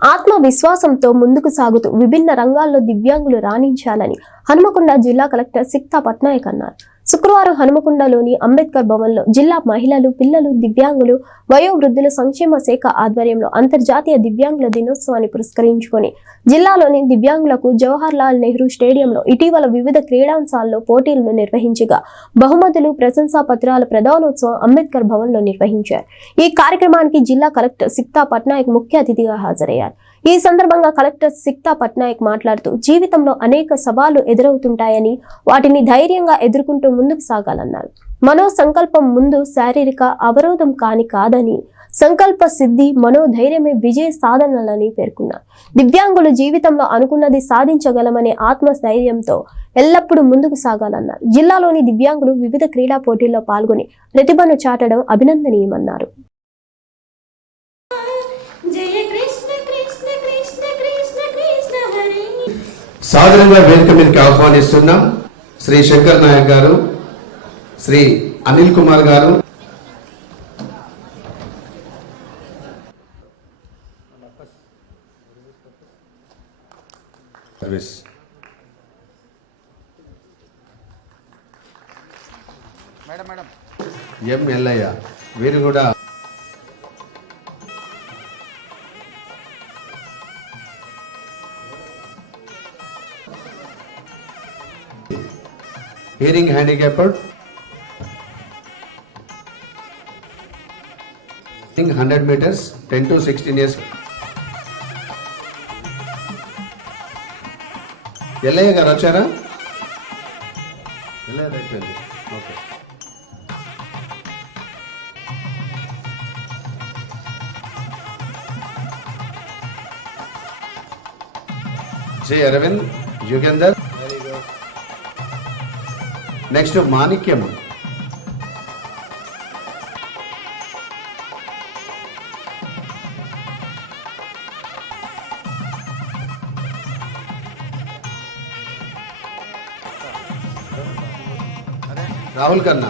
ఆత్మవిశ్వాసంతో ముందుకు సాగుతూ విభిన్న రంగాల్లో దివ్యాంగులు రాణించాలని హనుమకొండ జిల్లా కలెక్టర్ సిక్తా పట్నాయక్ అన్నారు. శుక్రవారం హనుమకొండలోని అంబేద్కర్ భవన్లో జిల్లా మహిళలు, పిల్లలు, దివ్యాంగులు, వయోవృద్ధుల సంక్షేమ శాఖ ఆధ్వర్యంలో అంతర్జాతీయ దివ్యాంగుల దినోత్సవాన్ని పురస్కరించుకొని జిల్లాలోని దివ్యాంగులకు జవహర్ లాల్ నెహ్రూ స్టేడియంలో ఇటీవల వివిధ క్రీడాంశాల్లో పోటీలను నిర్వహించగా బహుమతులు, ప్రశంసా పత్రాల ప్రదానోత్సవం అంబేద్కర్ భవన్లో నిర్వహించారు. ఈ కార్యక్రమానికి జిల్లా కలెక్టర్ సిక్తా పట్నాయక్ ముఖ్య అతిథిగా హాజరయ్యారు. ఈ సందర్భంగా కలెక్టర్ సిక్తా పట్నాయక్ మాట్లాడుతూ జీవితంలో అనేక సవాళ్లు ఎదురవుతుంటాయని వాటిని ధైర్యంగా ఎదుర్కొంటూ ముందుకు సాగాలన్నారు. మనో సంకల్పం ముందు శారీరక అవరోధం కాదని సంకల్ప సిద్ధి, మనోధైర్యమే విజయ సాధనలని పేర్కొన్నారు. దివ్యాంగులు జీవితంలో అనుకున్నది సాధించగలమనే ఆత్మస్థైర్యంతో ఎల్లప్పుడూ ముందుకు సాగాలన్నారు. జిల్లాలోని దివ్యాంగులు వివిధ క్రీడా పోటీల్లో పాల్గొని ప్రతిభను చాటడం అభినందనీయమన్నారు. సాధారణంగా వేదిక మీదకి ఆహ్వానిస్తున్నాం శ్రీ శంకర్ నాయక్ గారు, శ్రీ అనిల్ కుమార్ గారు, ఎం ఎల్లయ్య, వీరు కూడా hearing handicapped, 100 meters, 10 to 16 years. Ellaiah గారు వచ్చారా? ఓకే. జే అరవింద్, యుగేందర్. నెక్స్ట్ మాణిక్యం, రాహుల్ కన్నా,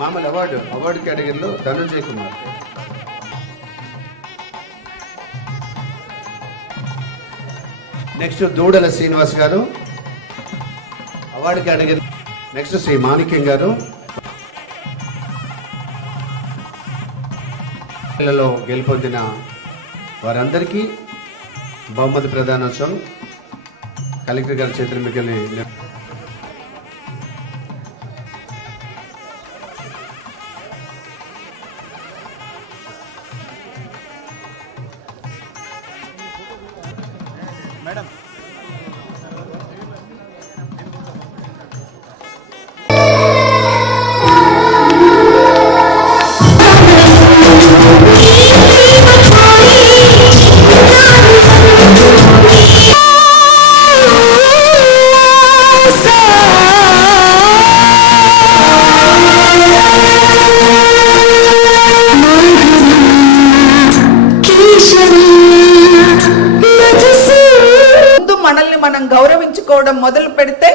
మామూలు అవార్డు కేటగిరీలో ధనుంజయ్ కుమార్. నెక్స్ట్ దూడల శ్రీనివాస్ గారు, అవార్డు కేటగిరీ. నెక్స్ట్ శ్రీ మాణిక్యం గారు. పిల్లలలో గెలుపొందిన వారందరికీ బహుమతి ప్రదానోత్సవం కలెక్టర్ గారి చేతుల మీదకెళ్ళి మేడం. మనం గౌరవించుకోవడం మొదలు పెడితే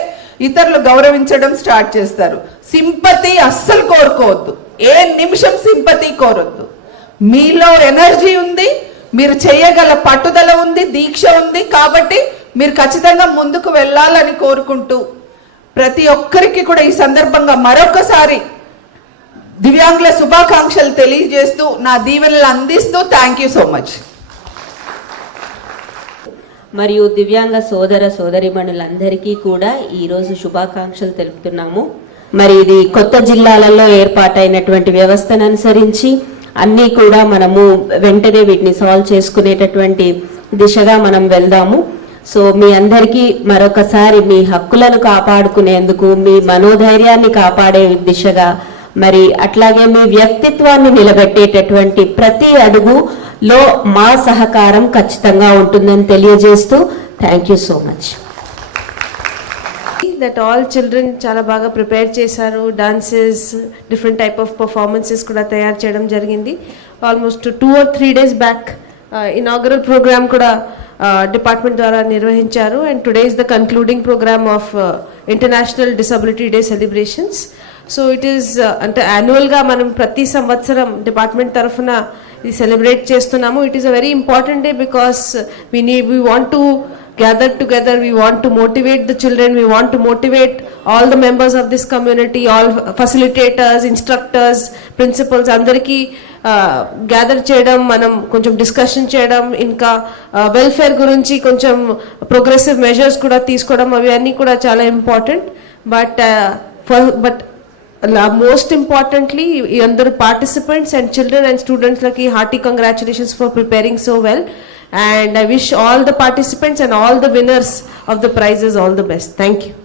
ఇతరులు గౌరవించడం స్టార్ట్ చేస్తారు. సింపతి అస్సలు కోరుకోవద్దు, ఏ నిమిషం సింపతి కోరొద్దు. మీలో ఎనర్జీ ఉంది, మీరు చేయగల పట్టుదల ఉంది, దీక్ష ఉంది, కాబట్టి మీరు ఖచ్చితంగా ముందుకు వెళ్ళాలని కోరుకుంటూ ప్రతి ఒక్కరికి కూడా ఈ సందర్భంగా మరొకసారి దివ్యాంగుల శుభాకాంక్షలు తెలియజేస్తూ నా దీవెనలు అందిస్తూ థ్యాంక్ యూ సో మచ్. మరియు దివ్యాంగ సోదర సోదరిమణులందరికీ కూడా ఈరోజు శుభాకాంక్షలు తెలుపుతున్నాము. మరి ఇది కొత్త జిల్లాలలో ఏర్పాటైనటువంటి వ్యవస్థను అనుసరించి అన్నీ కూడా మనము వెంటనే వీటిని సాల్వ్ చేసుకునేటటువంటి దిశగా మనం వెళ్దాము. సో మీ అందరికీ మరొకసారి మీ హక్కులను కాపాడుకునేందుకు, మీ మనోధైర్యాన్ని కాపాడే దిశగా, మరి అట్లాగే మీ వ్యక్తిత్వాన్ని నిలబెట్టేటటువంటి ప్రతి అడుగులో మా సహకారం ఖచ్చితంగా ఉంటుందని తెలియజేస్తూ thank you so much. That all children చాలా బాగా ప్రిపేర్ చేశారు. Dances, different type of performances కూడా తయారు చేయడం జరిగింది. Almost 2 or 3 days back inaugural programme కూడా డిపార్ట్మెంట్ ద్వారా నిర్వహించారు. And today is the concluding programme of international disability day celebrations. So it is అంటే యాన్యువల్గా మనం ప్రతి సంవత్సరం డిపార్ట్మెంట్ తరఫున ఇది సెలబ్రేట్ చేస్తున్నాము. It is a very important day because we want to gather together, we want to motivate the children, we want to motivate all the members of this community, all facilitators, instructors, principals, andariki gather చేయడం, మనం కొంచెం discussion చేయడం, ఇంకా welfare గురించి కొంచెం progressive measures కూడా తీసుకోవడం, అవి అన్నీ కూడా చాలా ఇంపార్టెంట్. బట్ మోస్ట్ ఇంపార్టెంట్లీ అందరు participants and children and students లకి hearty congratulations for preparing so well. And I wish all the participants and all the winners of the prizes all the best. Thank you.